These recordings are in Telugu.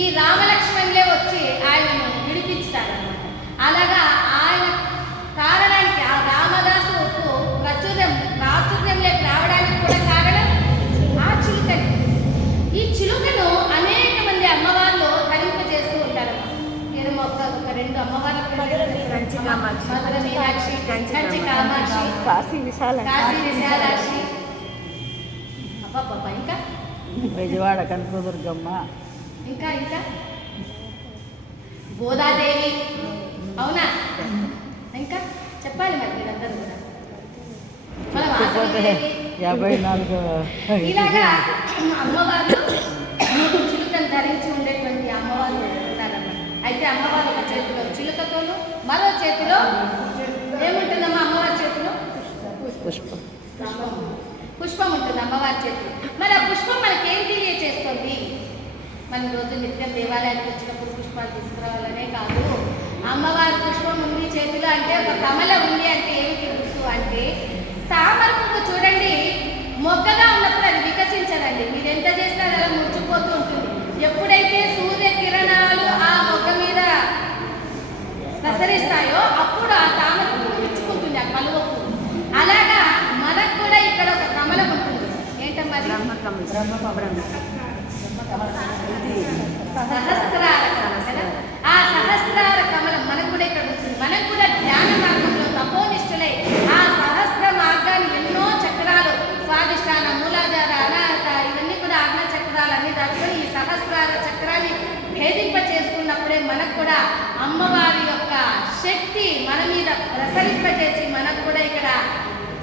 ఈ రామలక్ష్మణులే వచ్చి ఆయనను విడిపించుతారన్నమాట. అలాగా ఆయన కారణానికి ఆ రామదాసుకు ప్రాచుర్యంలోకి రావడానికి కూడా కారణం ఆ చిలుకని. ఈ చిలుకను అనేక మంది అమ్మవార్లు ధరింపజేస్తూ ఉంటారమ్మా. ఏదో ఒక రెండు అమ్మవార్ల మధుర మీనాక్షి, కంచి కామాక్షి, కాశీ విశాలాక్షి, అబ్బాబ్బా, ఇంకా విజయవాడ కనకదుర్గమ్మ, ఇంకా ఇంకా గోదాదేవి, అవునా? ఇంకా చెప్పాలి మరి మీరందరూ కూడా. మన వాసవిదేవి, 54 ఇలాగా అమ్మవారు చిలుకను ధరించి ఉండేటువంటి అమ్మవారు ఉంటారన్నమాట. అయితే అమ్మవారు ఒక చేతిలో చిలుకతోనూ మరో చేతిలో ఏముంటుందమ్మా? అమ్మవారి చేతిలో పుష్పం ఉంటుంది అమ్మవారి చేతిలో. మరి ఆ పుష్పం మనకి ఏం తెలియచేస్తుంది? మన రోజు నిత్యం దేవాలయానికి వచ్చినప్పుడు పుష్పాలు తీసుకురావాలనే కాదు, అమ్మవారి పుష్పం ఉంది చేతిలో అంటే, ఒక కమల ఉంది అంటే ఏమిటి గుర్తు అంటే, తామర పువ్వు చూడండి, మొగ్గగా ఉన్నప్పుడు అది వికసించదండి. మీరు ఎంత చేసినా అలా ముడిచిపోతూ ఉంటుంది. ఎప్పుడైతే సూర్య కిరణాలు ఆ మొగ్గ మీద ప్రసరిస్తాయో అప్పుడు ఆ తామర పువ్వు విచ్చుకుంటుంది, ఆ కలువ పువ్వు. అలాగా మనకు కూడా ఇక్కడ ఒక కమలం ఉంటుంది. ఏంటమ్మా? సహస్రార కమలం. ఆ సహస్రార కమలం మనకు కూడా ఇక్కడ ఉంటుంది. మనకు కూడా ధ్యాన మార్గంలో తపోనిష్ఠులై ఆ సహస్ర మార్గాన్ని ఎన్నో చక్రాలు, స్వాదిష్టాన, మూలాధార, అనాహత, ఇవన్నీ కూడా ఆజ్ఞా చక్రాలన్నీ దాటుకొని ఈ సహస్రార చక్రాన్ని భేదింప చేసుకున్నప్పుడే మనకు కూడా అమ్మవారి యొక్క శక్తి మన మీద ప్రసరింపజేసి మనకు కూడా ఇక్కడ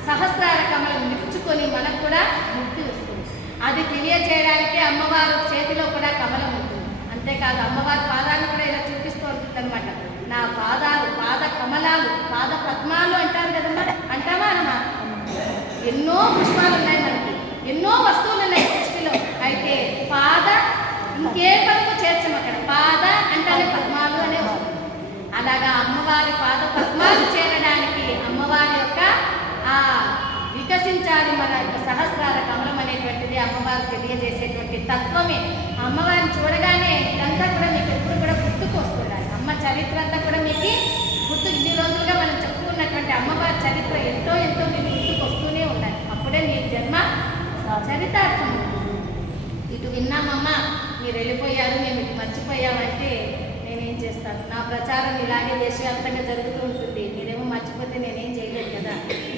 సహస్రార కమలం నిలుచుకొని మనకు కూడా ముక్తి వస్తుంది. అది తెలియజేయడానికి అమ్మవారు చేతిలో కూడా కమలం ఉంటుంది. అంతేకాదు అమ్మవారి పాదాలను కూడా ఇలా చూపిస్తూ ఉంటుంది అనమాట. నా పాదాలు, పాద కమలాలు, పాద పద్మాలు అంటారు కదమ్మా, అంటావా అమ్మా? ఎన్నో పుష్పాలు ఉన్నాయి మనకి, ఎన్నో వస్తువులు ఉన్నాయి సృష్టిలో. అయితే పాద ఇంకే పదము చేర్చం అక్కడ. పాద అంటేనే పద్మాలు అనే వస్తుంది. అలాగా అమ్మవారి పాద పద్మాలు చేరడానికి అమ్మవారి యొక్క ఆ వికసించాలి మన యొక్క సహస్రార కమలం అనేటువంటిది అమ్మవారు తెలియజేసేటువంటి తత్వమే. అమ్మవారిని చూడగానే ఇదంతా కూడా మీకు ఎప్పుడు కూడా గుర్తుకు వస్తుండాలి. అమ్మ చరిత్ర అంతా కూడా మీకు గుర్తు, ఇన్ని రోజులుగా మనం చెప్పుకున్నటువంటి అమ్మవారి చరిత్ర ఎంతో ఎంతో మీకు గుర్తుకు వస్తూనే ఉండాలి. అప్పుడే మీ జన్మ చరితార్థం. ఇటు విన్నామమ్మా, మీరు వెళ్ళిపోయారు, మేము ఇటు మర్చిపోయామంటే నేనేం చేస్తాను? నా ప్రచారం ఇలాగే దేశవ్యాప్తంగా జరుగుతూ ఉంటుంది. మీరేమో మర్చిపోతే నేనేం చేయలేదు కదా.